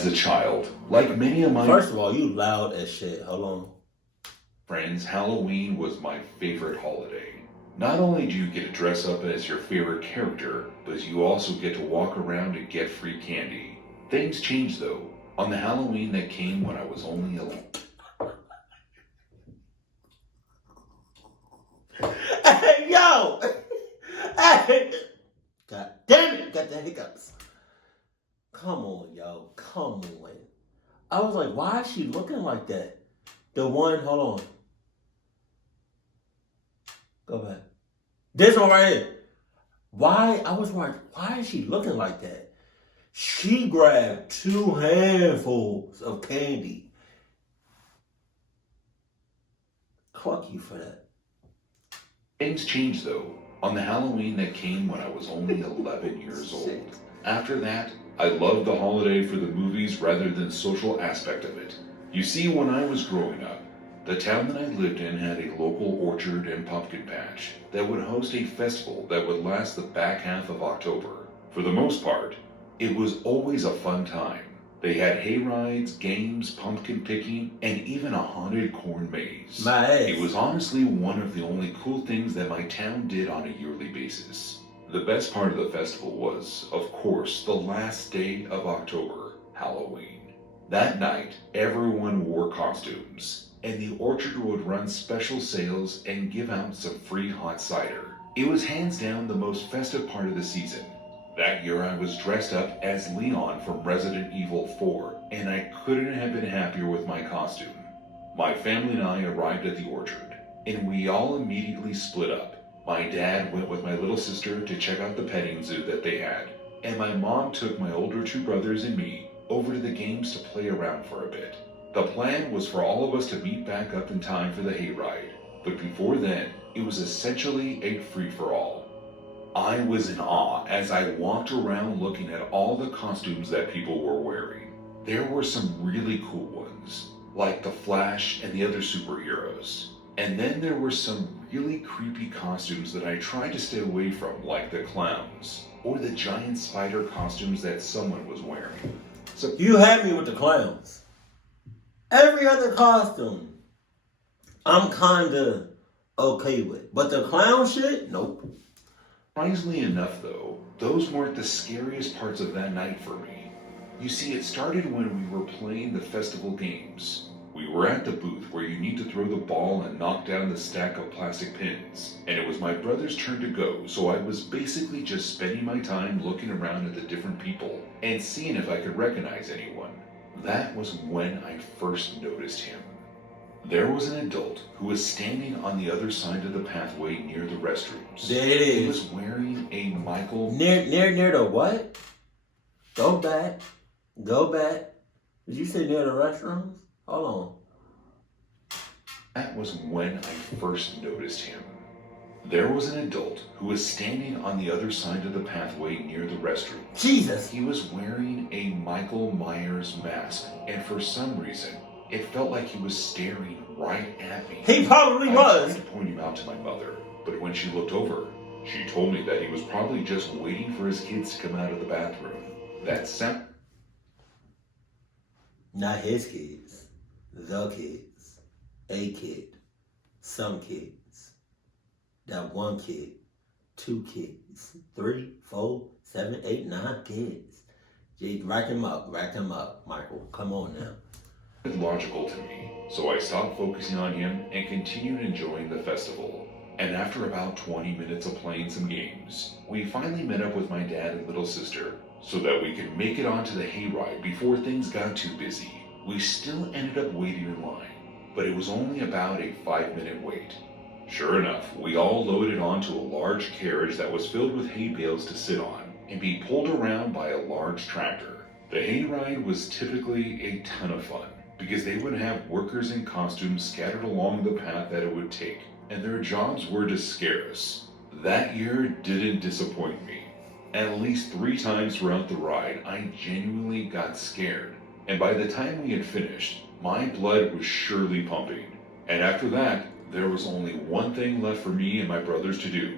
As a child, like many of my First of all, you loud as shit. Hold on. friends, Halloween was my favorite holiday. Not only do you get to dress up as your favorite character, but you also get to walk around and get free candy. Things changed though. On the Halloween that came when I was only 11. Hey, yo! Hey! God damn it! Got the hiccups. Come on, yo. Come on. I was like, why is she looking like that? The one, hold on. Go back. This one right here. Why? I was like, why is she looking like that? She grabbed 2 handfuls of candy. Cluck you for that. Things changed though. On the Halloween that came when I was only 11 years old. After that, I loved the holiday for the movies rather than the social aspect of it. You see, when I was growing up, the town that I lived in had a local orchard and pumpkin patch that would host a festival that would last the back half of October. For the most part, it was always a fun time. They had hay rides, games, pumpkin picking, and even a haunted corn maze. My ass. It was honestly one of the only cool things that my town did on a yearly basis. The best part of the festival was, of course, the last day of October, Halloween. That night, everyone wore costumes, and the orchard would run special sales and give out some free hot cider. It was hands down the most festive part of the season. That year I was dressed up as Leon from Resident Evil 4, and I couldn't have been happier with my costume. My family and I arrived at the orchard, and we all immediately split up. My dad went with my little sister to check out the petting zoo that they had, and my mom took my older 2 brothers and me over to the games to play around for a bit. The plan was for all of us to meet back up in time for the hayride, but before then, it was essentially a free-for-all. I was in awe as I walked around looking at all the costumes that people were wearing. There were some really cool ones, like the Flash and the other superheroes. And then there were some really creepy costumes that I tried to stay away from, like the clowns, or the giant spider costumes that someone was wearing. So You had me with the clowns. Every other costume, I'm kinda okay with. But the clown shit, nope. surprisingly enough though, those weren't the scariest parts of that night for me. You see, it started when we were playing the festival games. We were at the booth where you need to throw the ball and knock down the stack of plastic pins, and it was my brother's turn to go, so I was basically just spending my time looking around at the different people and seeing if I could recognize anyone. That was when I first noticed him. There was an adult who was standing on the other side of the pathway near the restrooms. There it He is. was wearing a Michael... Near the what? Go back. Go back. Did you say near the restrooms? Hold on. That was when I first noticed him. There was an adult who was standing on the other side of the pathway near the restroom. Jesus. He was wearing a Michael Myers mask, and for some reason, it felt like he was staring right at me. He probably I was. tried to point him out to my mother, but when she looked over, she told me that he was probably just waiting for his kids to come out of the bathroom. That sound... Not his kids. The kids. A kid. Some kids. That one kid. 2 kids. 3, 4, 7, 8, 9 kids. Gee, rack him up, Michael. Come on now. logical to me, so I stopped focusing on him and continued enjoying the festival. And after about 20 minutes of playing some games, we finally met up with my dad and little sister so that we could make it onto the hayride before things got too busy. We still ended up waiting in line, but it was only about a 5-minute wait. Sure enough, we all loaded onto a large carriage that was filled with hay bales to sit on and be pulled around by a large tractor. The hayride was typically a ton of fun because they would have workers in costumes scattered along the path that it would take, and their jobs were to scare us. That year didn't disappoint me. At least 3 times throughout the ride, I genuinely got scared, and by the time we had finished, my blood was surely pumping. And after that, there was only one thing left for me and my brothers to do: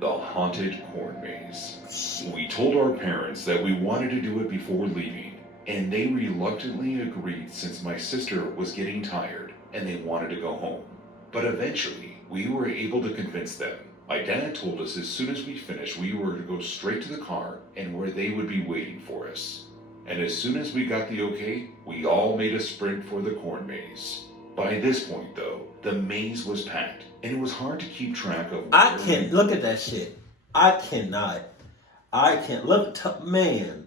the haunted corn maze. We told our parents that we wanted to do it before leaving, and they reluctantly agreed since my sister was getting tired and they wanted to go home. But eventually, we were able to convince them. My dad told us as soon as we finished, we were to go straight to the car and where they would be waiting for us. And as soon as we got the okay, we all made a sprint for the corn maze. By this point, though, the maze was packed, and it was hard to keep track of. I can't look at that shit. I cannot. I can't look. Man,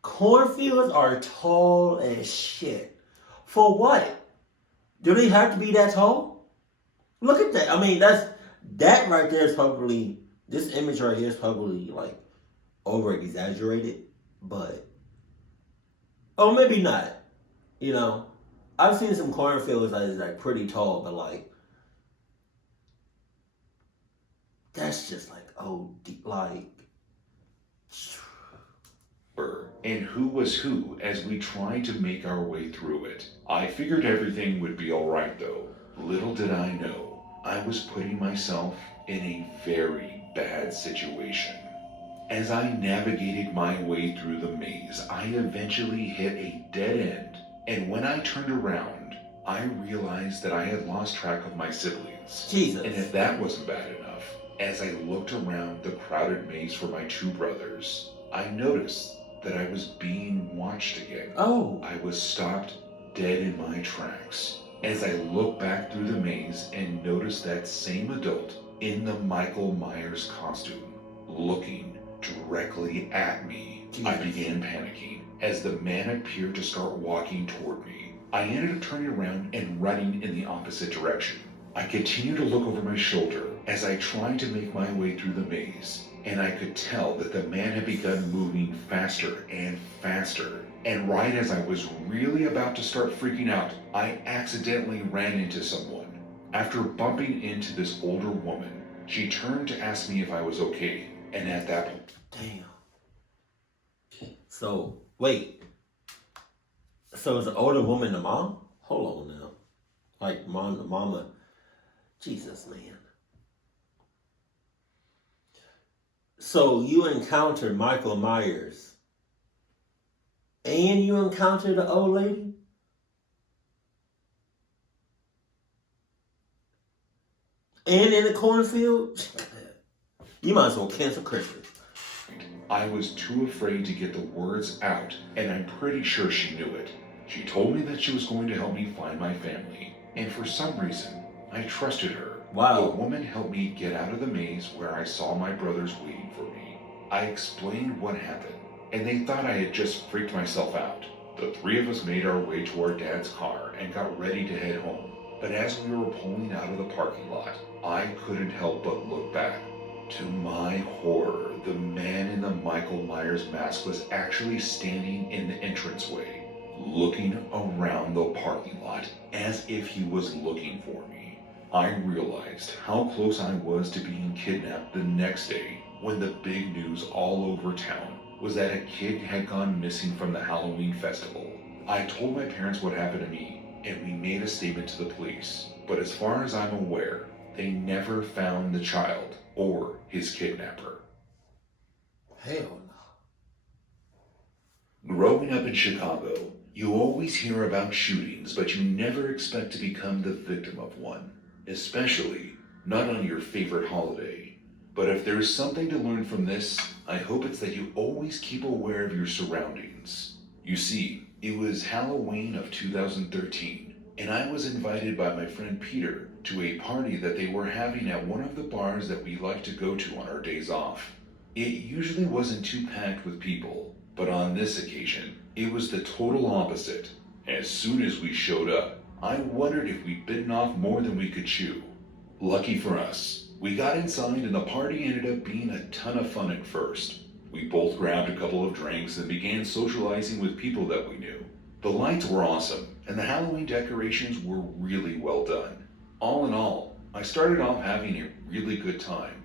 cornfields are tall as shit. For what? Do they have to be that tall? Look at that. I mean, that right there is probably, this image right here is probably like over exaggerated, but oh, maybe not. You know, I've seen some cornfields that is like pretty tall, but like that's just like like. And who was who as we tried to make our way through it. I figured everything would be alright though. Little did I know, I was putting myself in a very bad situation. As I navigated my way through the maze, I eventually hit a dead end, and when I turned around, I realized that I had lost track of my siblings. Jesus. And if that wasn't bad enough, as I looked around the crowded maze for my two brothers, I noticed that I was being watched again. Oh. I was stopped dead in my tracks as I looked back through the maze and noticed that same adult in the Michael Myers costume looking directly at me. Jesus. I began panicking as the man appeared to start walking toward me. I ended up turning around and running in the opposite direction. I continued to look over my shoulder as I tried to make my way through the maze, and I could tell that the man had begun moving faster and faster. And right as I was really about to start freaking out, I accidentally ran into someone. After bumping into this older woman, she turned to ask me if I was okay, and at that point... Damn. So, wait. So is the older woman the mom? Hold on now. Like, mama. Jesus, man. So you encountered Michael Myers and you encountered the old lady? And in the cornfield? You might as well cancel Christmas. I was too afraid to get the words out, and I'm pretty sure she knew it. She told me that she was going to help me find my family, and for some reason, I trusted her. Wow. The woman helped me get out of the maze where I saw my brothers waiting for me. I explained what happened, and they thought I had just freaked myself out. The three of us made our way to our dad's car and got ready to head home. But as we were pulling out of the parking lot, I couldn't help but look back. To my horror, the man in the Michael Myers mask was actually standing in the entranceway, looking around the parking lot as if he was looking for me. I realized how close I was to being kidnapped the next day when the big news all over town was that a kid had gone missing from the Halloween festival. I told my parents what happened to me, and we made a statement to the police. But as far as I'm aware, they never found the child or his kidnapper. Hell no. Growing up in Chicago, you always hear about shootings, but you never expect to become the victim of one. Especially not on your favorite holiday. But if there's something to learn from this, I hope it's that you always keep aware of your surroundings. You see, it was Halloween of 2013, and I was invited by my friend Peter to a party that they were having at one of the bars that we like to go to on our days off. It usually wasn't too packed with people, but on this occasion, it was the total opposite. As soon as we showed up, I wondered if we'd bitten off more than we could chew. Lucky for us, we got inside and the party ended up being a ton of fun at first. We both grabbed a couple of drinks and began socializing with people that we knew. The lights were awesome, and the Halloween decorations were really well done. All in all, I started off having a really good time.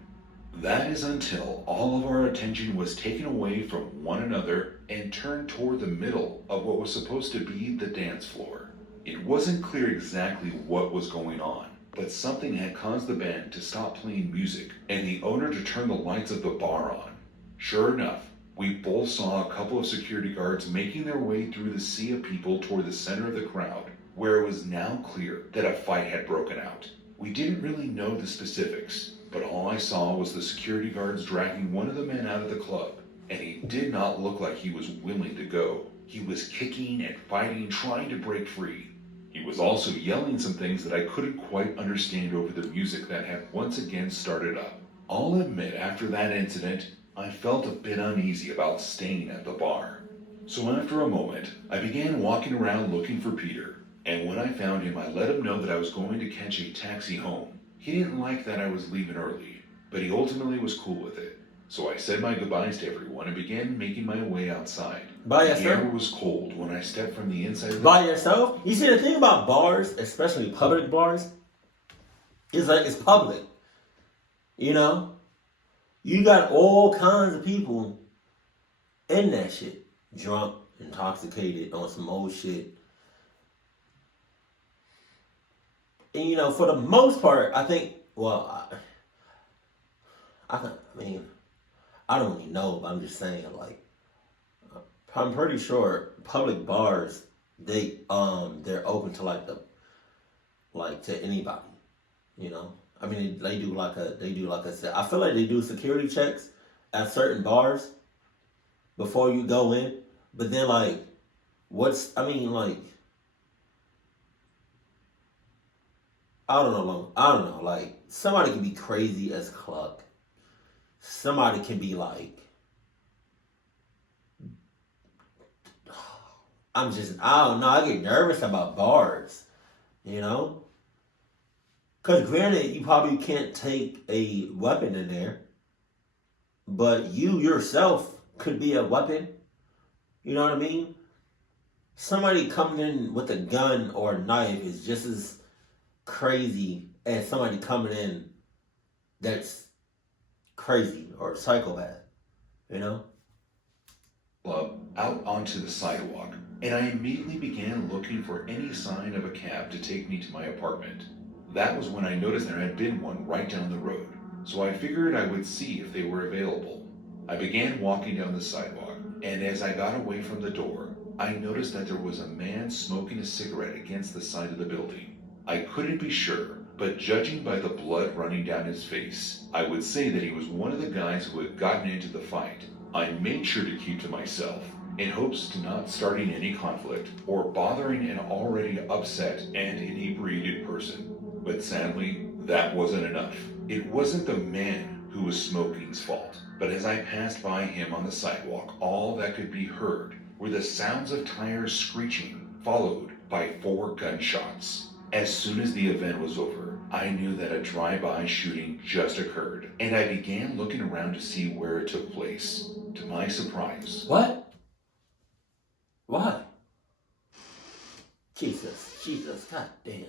That is until all of our attention was taken away from one another and turned toward the middle of what was supposed to be the dance floor. It wasn't clear exactly what was going on, but something had caused the band to stop playing music and the owner to turn the lights of the bar on. Sure enough, We both saw a couple of security guards making their way through the sea of people toward the center of the crowd, where it was now clear that a fight had broken out. We didn't really know the specifics, but all I saw was the security guards dragging one of the men out of the club, and he did not look like he was willing to go. He was kicking and fighting, trying to break free. He was also yelling some things that I couldn't quite understand over the music that had once again started up. I'll admit, after that incident, I felt a bit uneasy about staying at the bar. So after a moment, I began walking around looking for Peter, and when I found him, I let him know that I was going to catch a taxi home. He didn't like that I was leaving early, but he ultimately was cool with it. So I said my goodbyes to everyone and began making my way outside. By The yourself? air was cold when I stepped from the inside of the... By yourself? You see, the thing about bars, especially public bars, is like it's public. You know? You got all kinds of people in that shit. Drunk, intoxicated, on some old shit. And you know, for the most part, I think, well, I don't really know, but I'm just saying, like, I'm pretty sure public bars, they're open to to anybody, you know. I mean, they do like a. I feel like they do security checks at certain bars before you go in, but then I don't know. Like, somebody can be crazy as cluck. Somebody can be like, I don't know. I get nervous about bars, you know? Because granted, you probably can't take a weapon in there, but you yourself could be a weapon. You know what I mean? Somebody coming in with a gun or a knife is just as crazy as somebody coming in that's crazy or a psychopath, you know? Out onto the sidewalk, and I immediately began looking for any sign of a cab to take me to my apartment. That was when I noticed there had been one right down the road, so I figured I would see if they were available. I began walking down the sidewalk, and as I got away from the door, I noticed that there was a man smoking a cigarette against the side of the building. I couldn't be sure, but judging by the blood running down his face, I would say that he was one of the guys who had gotten into the fight. I made sure to keep to myself, in hopes to not starting any conflict or bothering an already upset and inebriated person. But sadly, that wasn't enough. It wasn't the man who was smoking's fault, but as I passed by him on the sidewalk, all that could be heard were the sounds of tires screeching, followed by 4 gunshots. As soon as the event was over, I knew that a drive-by shooting just occurred, and I began looking around to see where it took place. To my surprise... What? Why? Jesus, god damn.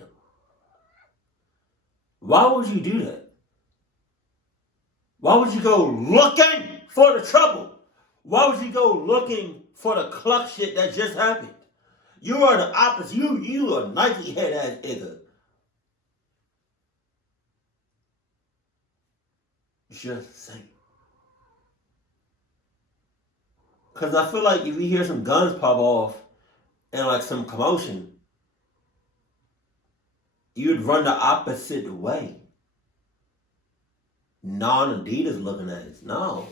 Why would you do that? Why would you go looking for the trouble? Why would you go looking for the cluck shit that just happened? You are the opposite. You a Nike head ass nigga. Just saying. Because I feel like if you hear some guns pop off and like some commotion, you'd run the opposite way. Non-Adidas looking ass. No.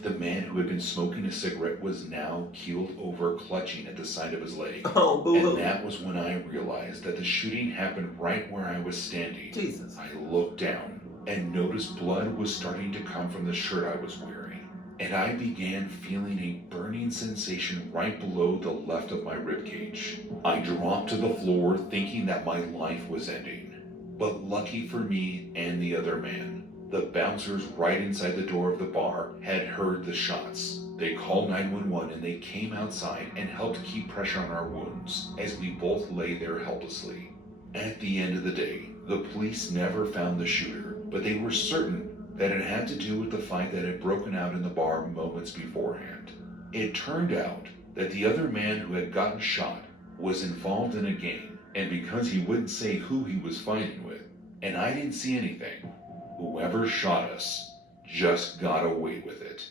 The man who had been smoking a cigarette was now keeled over, clutching at the side of his leg. Oh, boo-hoo. And that was when I realized that the shooting happened right where I was standing. Jesus. I looked down and noticed blood was starting to come from the shirt I was wearing. And I began feeling a burning sensation right below the left of my ribcage. I dropped to the floor thinking that my life was ending. But lucky for me and the other man, the bouncers right inside the door of the bar had heard the shots. They called 911 and they came outside and helped keep pressure on our wounds as we both lay there helplessly. At the end of the day, the police never found the shooter, but they were certain that it had to do with the fight that had broken out in the bar moments beforehand. It turned out that the other man who had gotten shot was involved in a gang, and because he wouldn't say who he was fighting with, and I didn't see anything, whoever shot us just got away with it.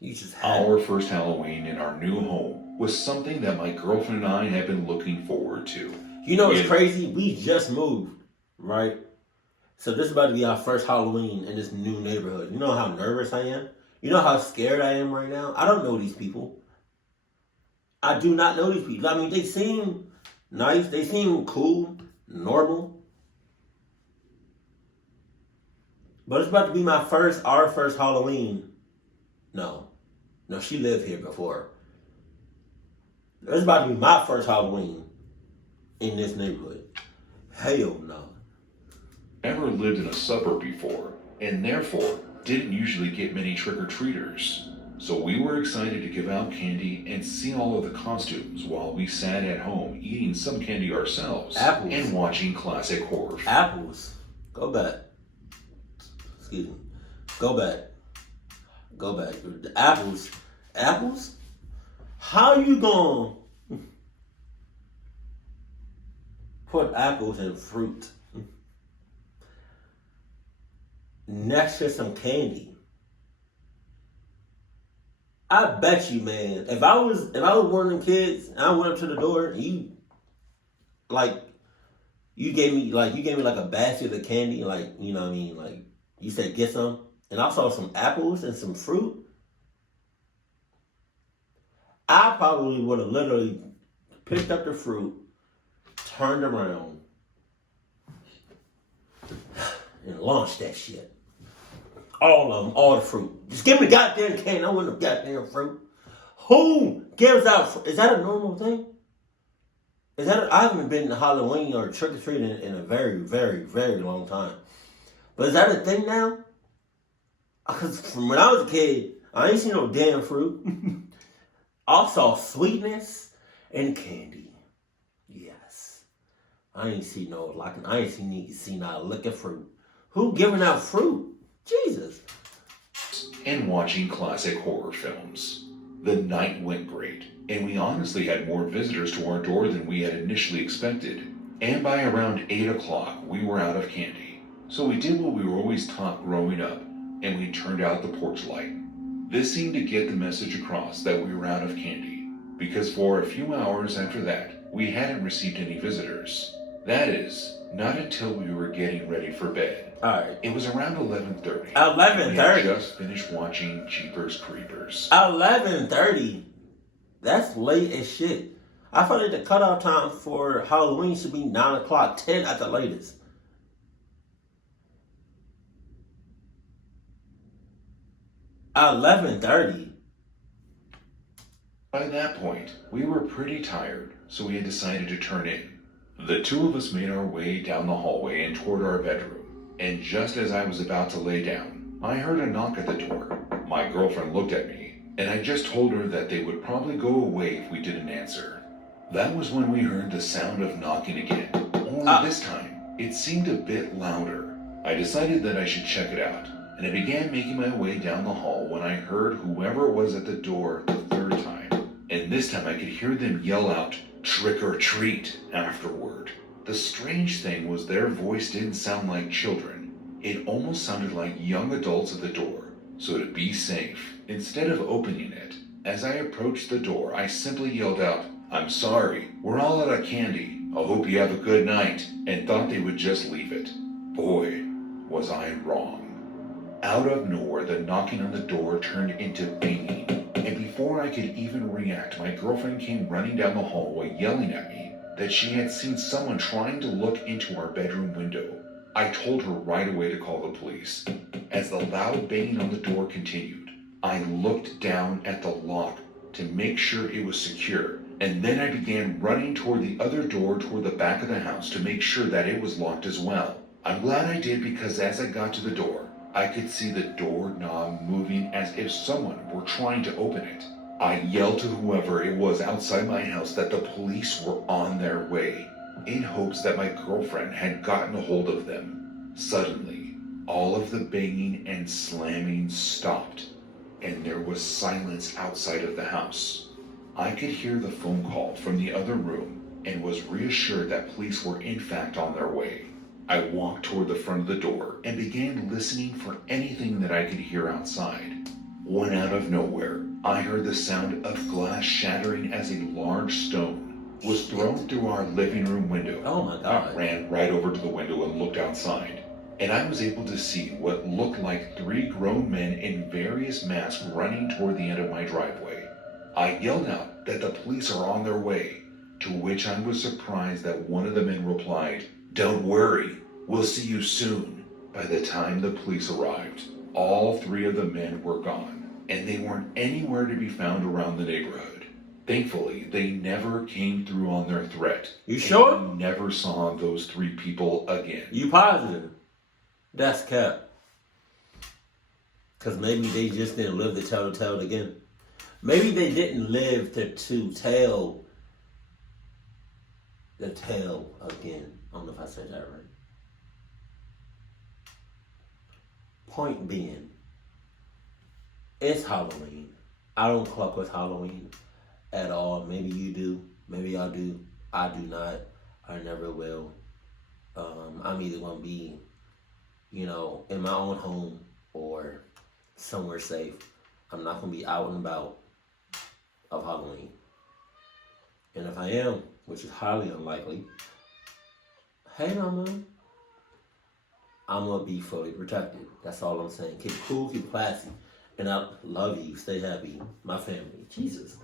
You just had Our first Halloween in our new home was something that my girlfriend and I had been looking forward to. You know what's crazy? We just moved, right? So this is about to be our first Halloween in this new neighborhood. You know how nervous I am? You know how scared I am right now? I don't know these people. I do not know these people. I mean, they seem nice. They seem cool, normal. But it's about to be our first Halloween. No, she lived here before. It's about to be my first Halloween in this neighborhood. Hell no. Never lived in a suburb before, and therefore didn't usually get many trick-or-treaters. So we were excited to give out candy and see all of the costumes while we sat at home eating some candy ourselves. Apples. And watching classic horror. Apples. Go back. Excuse me. Go back. The apples. Apples? How you gonna put apples in fruit next to some candy? I bet you, man, if I was one of them kids and I went up to the door and you gave me like a basket of candy, like, you know what I mean, like you said get some, and I saw some apples and some fruit, I probably would have literally picked up the fruit, turned around, and launched that shit. All of them, all the fruit. Just give me goddamn candy. I want the goddamn fruit. Who gives out fruit? Is that a normal thing? I haven't been to Halloween or trick-or-treating in a very, very, very long time. But is that a thing now? Because from when I was a kid, I ain't seen no damn fruit. I saw sweetness and candy. Yes. I ain't seen not a lick of fruit. Who giving out fruit? Jesus. And watching classic horror films. The night went great, and we honestly had more visitors to our door than we had initially expected. And by around 8 o'clock, we were out of candy. So we did what we were always taught growing up, and we turned out the porch light. This seemed to get the message across that we were out of candy, because for a few hours after that, we hadn't received any visitors. That is, not until we were getting ready for bed. Alright. It was around 11:30. 11:30? We had just finished watching Jeepers Creepers. 11:30? That's late as shit. I thought that the cutoff time for Halloween should be 9 o'clock, 10 at the latest. 11:30? By that point, we were pretty tired, so we had decided to turn in. The two of us made our way down the hallway and toward our bedroom. And just as I was about to lay down, I heard a knock at the door. My girlfriend looked at me, and I just told her that they would probably go away if we didn't answer. That was when we heard the sound of knocking again. Only this time, it seemed a bit louder. I decided that I should check it out, and I began making my way down the hall when I heard whoever was at the door the third time. And this time I could hear them yell out, "Trick or treat," afterward. The strange thing was their voice didn't sound like children. It almost sounded like young adults at the door. So to be safe, instead of opening it, as I approached the door, I simply yelled out, "I'm sorry, we're all out of candy. I hope you have a good night," and thought they would just leave it. Boy, was I wrong. Out of nowhere, the knocking on the door turned into banging, and before I could even react, my girlfriend came running down the hallway yelling at me that she had seen someone trying to look into our bedroom window. I told her right away to call the police. As the loud banging on the door continued, I looked down at the lock to make sure it was secure, and then I began running toward the other door toward the back of the house to make sure that it was locked as well. I'm glad I did, because as I got to the door, I could see the doorknob moving as if someone were trying to open it. I yelled to whoever it was outside my house that the police were on their way, in hopes that my girlfriend had gotten a hold of them. Suddenly, all of the banging and slamming stopped, and there was silence outside of the house. I could hear the phone call from the other room and was reassured that police were in fact on their way. I walked toward the front of the door and began listening for anything that I could hear outside. when out of nowhere, I heard the sound of glass shattering as a large stone was thrown through our living room window. Oh my I God. ran right over to the window and looked outside, and I was able to see what looked like 3 grown men in various masks running toward the end of my driveway. I yelled out that the police are on their way, to which I was surprised that one of the men replied, "Don't worry, we'll see you soon." By the time the police arrived, all 3 of the men were gone, and they weren't anywhere to be found around the neighborhood. Thankfully, they never came through on their threat. You sure? We never saw those 3 people again. You positive? That's cap. Because maybe they just didn't live to tell the tale again. Maybe they didn't live to tell the tale again. I don't know if I said that right. Point being, it's Halloween. I don't cluck with Halloween at all. Maybe you do. Maybe I do. I do not. I never will. I'm either going to be, in my own home or somewhere safe. I'm not going to be out and about of Halloween. And if I am, which is highly unlikely, hey mama, I'm going to be fully protected. That's all I'm saying. Keep it cool, keep it classy. And I love you. Stay happy. My family. Jesus.